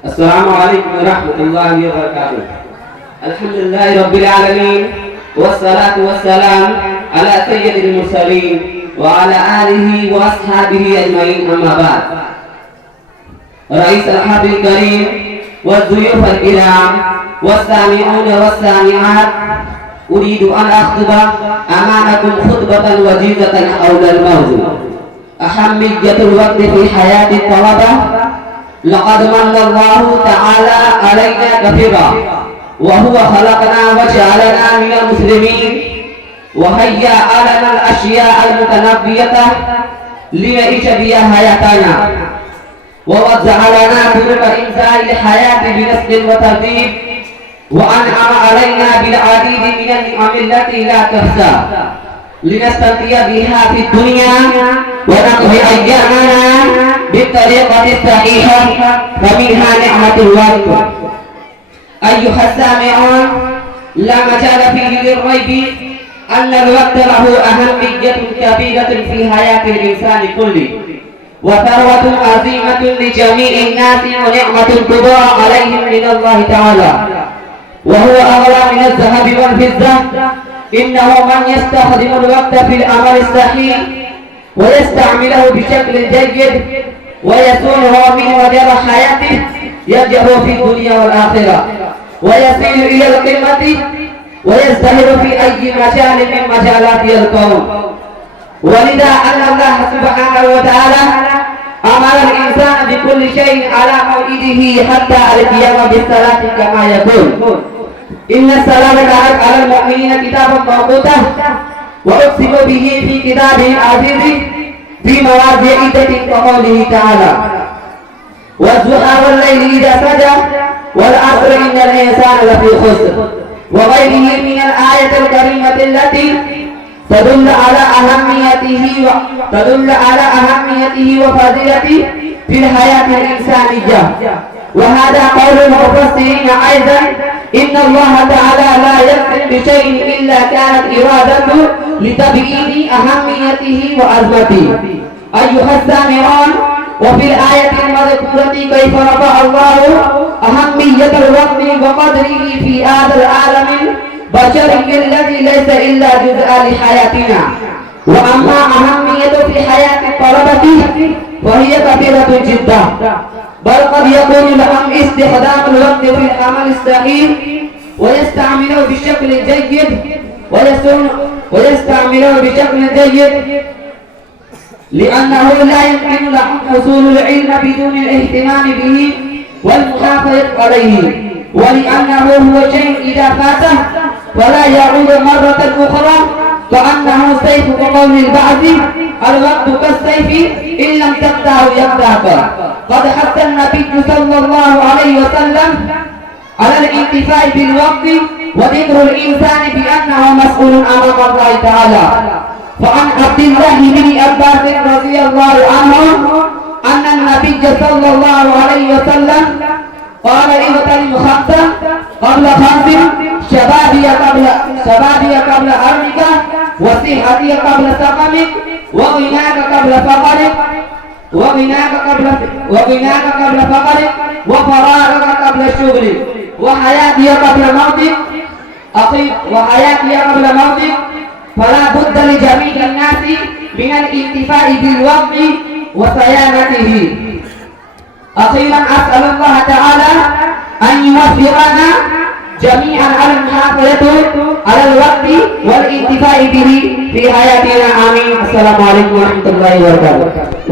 Assalamualaikum warahmatullahi wabarakatuh. Alhamdulillahi alamin. Wassalatu wassalam ala sayyidil mursalin wa ala alihi wa ashabihi ajmain, amma ba'd. Rais al-Habib Karim wa dhuyuf al-kiram was-sami'una was-sami'at, uridu an akhtuba amanakum khutbatan wajizatan hawla al-mawdu ahammiyatul waqti fi hayati talabah. Laqad manna Allahu ta'ala alaina katsira wa huwa khalaqana wa ja'alana minal muslimin wa hayya'a lana al-ashya'a al-mutanabbiyata lina'isha biha hayatana wa wazza'a lana turuqa inzalil hayati bi nasbin wa tartib wa an'ama alaina bil 'adidi minan ni'ami allati la tuhsa linastantiya biha fid dunya wa naqdi ayyamana بالطريقة الصحيحة فمنها نعمة الوقت. أيها السامعون، لا مجال فيه للريب أن الوقت له أهمية كبيرة في حياة الإنسان كله، وثروة عظيمة لجميع الناس، ونعمة كبرى عليهم من الله تعالى، وهو أغلى من الذهب والفضة. إنه من يستخدم الوقت في العمل الصحيح ويستعمله بشكل جيد ويصونه من مدار حياته ينجح في الدنيا والآخرة ويصل إلى القمة ويزدهر في أي مجال من مجالات الكون. ولذا أن الله سبحانه وتعالى أمر الإنسان بكل شيء على موعده حتى القيام بالصلاة كما يقول إن الصلاة كانت على المؤمنين كتابا موقوتا، وأقسم به في كتابه العزيز في مواضع عدة كقوله تعالى والضحى والليل إذا سجى والعصر إن الإنسان لفي خسر، وغيره من الآية الكريمة التي تدل على أهميته وفضيلته في الحياة الإنسانية. وهذا قول المفسرين أيضا إن الله تعالى لا يقدر بشيء إلا كانت إرادته لتبيين أهميته وعظمته. أيها السامعون، وفي الآية المذكورة كيف رفع الله أهمية الوقت وقدره في هذا العالم البشري الذي ليس إلا جزءا لحياتنا. وأما أهمية في حياة الطلبة فهي كبيرة جدا، بل قد يكون لهم استخدام الوقت في العمل الصحيح ويستعمله بشكل جيد لأنه لا يمكن لهم حصول العلم بدون الاهتمام به والمحافظة عليه، ولأنه هو شيء إذا فاته فلا يعود مرة أخرى، كأنه سيف كقول البعض الوقت كالسيف إن لم تقطعه يقطعك. قد حث النبي صلى الله عليه وسلم على الانتفاع بالوقت وذكر الإنسان بأنه مسؤول أمام الله تعالى. فعن عبد الله بن عباس رضي الله عنه أن النبي صلى الله عليه وسلم قال اغتنم خمسا قبل خمس، شبابي قبل حرمك، وصحتي قبل سقمك، وغناك قبل فقرك، وفراغك قبل شغلك، وحياتي قبل موتك، فلا بد لجميع الناس من الانتفاع بالوقت وصيانته. أخيرا أسأل الله تعالى أن يوفقنا جميعا على المحافظة على الوقت والانتفاع به في حياتنا. آمين. السلام عليكم ورحمة الله وبركاته.